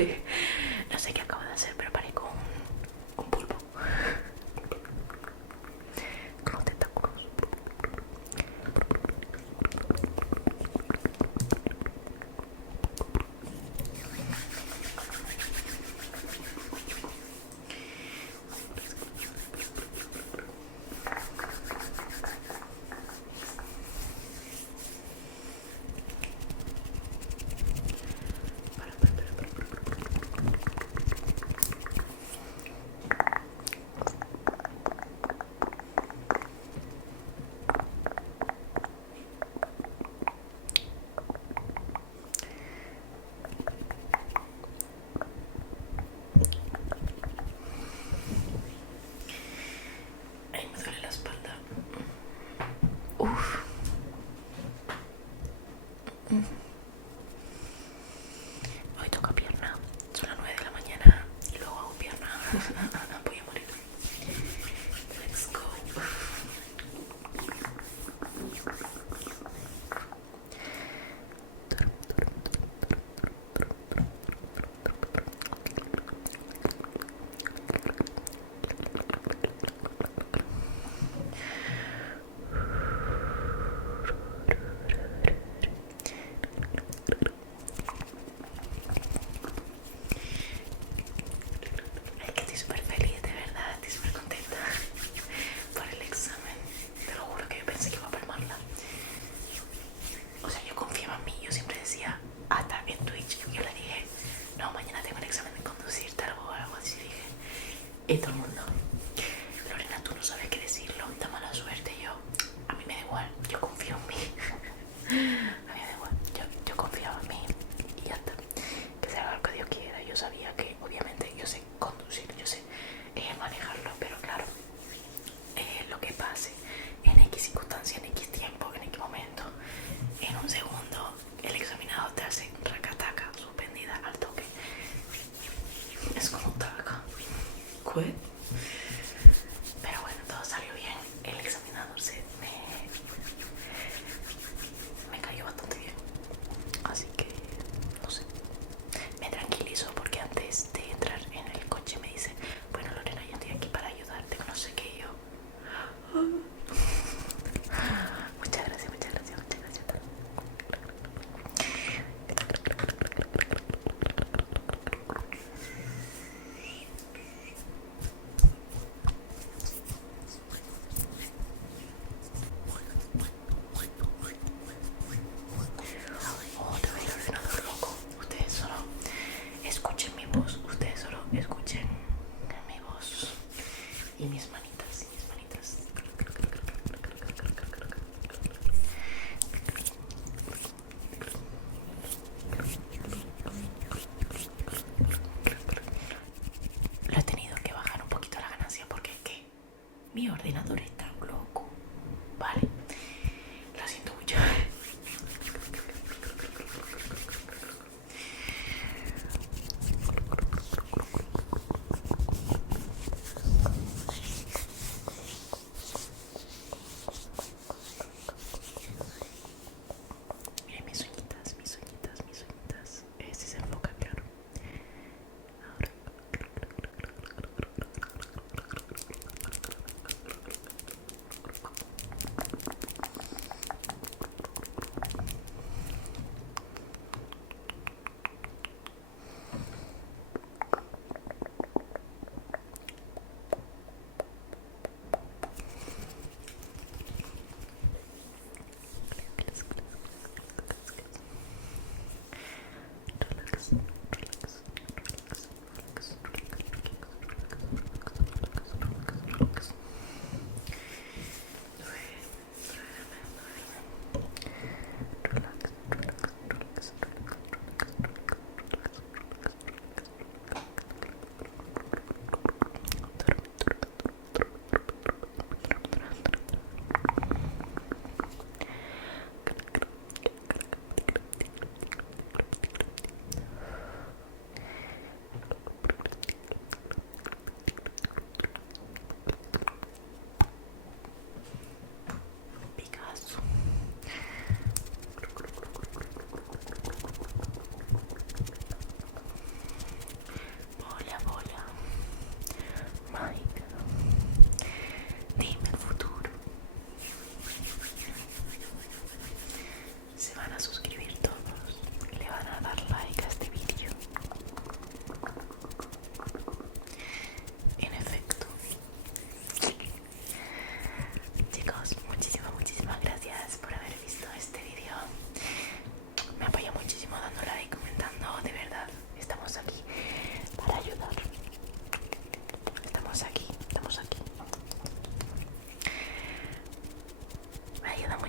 No sé qué acabo de hacer, pero parezco un pulpo con los tentáculos. Ay, me duele la espalda. Uf. Hoy toca pierna. Son las 9 de la mañana y luego hago pierna. Voy a morir. Let's go. Es que estoy súper feliz, de verdad. Estoy súper contenta por el examen. Te lo juro que yo pensé que iba a palmarla. O sea, yo confiaba en mí. Yo siempre decía, hasta en Twitch, yo le dije, no, mañana tengo un examen de conducir, tal o algo así. Dije, y todo el mundo, Lorena, tú no sabes qué decirlo, da mala suerte. Yo, a mí me da igual, yo confío en mí. A mí me da igual, yo confiaba en mí y ya está. Que sea lo que Dios quiera. Yo sabía que, obviamente, yo sé conducir, yo sé manejarlo, pero claro, lo que pase en X circunstancia, en X tiempo, en X momento, en un segundo, el examinador te hace racataca, suspendida al toque. Es como taca. ¿Qué? Pero bueno, todo salió bien. El examinador me cayó bastante bien. Así que, no sé. Me tranquilizó porque antes de entrar en el coche me dice, bueno, Lorena, yo estoy aquí para ayudarte, no sé qué. Y yo, muchas gracias, muchas gracias, muchas gracias. Otra vez el ordenador loco. Ustedes solo escuchen mi voz. Ustedes solo escuchen mi voz. Y mis manitas, y mis manitas. Lo he tenido que bajar un poquito la ganancia porque es que mi ordenador está loco. Vale. Lo siento mucho. Miren mis uñitas, mis uñitas, mis uñitas. Si se enfoca, claro. Ahora.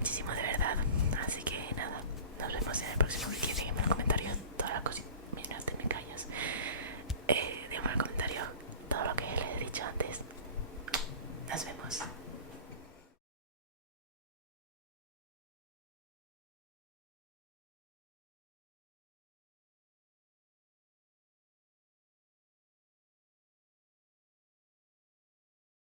muchísimo de verdad. Así que nada, nos vemos en el próximo vídeo.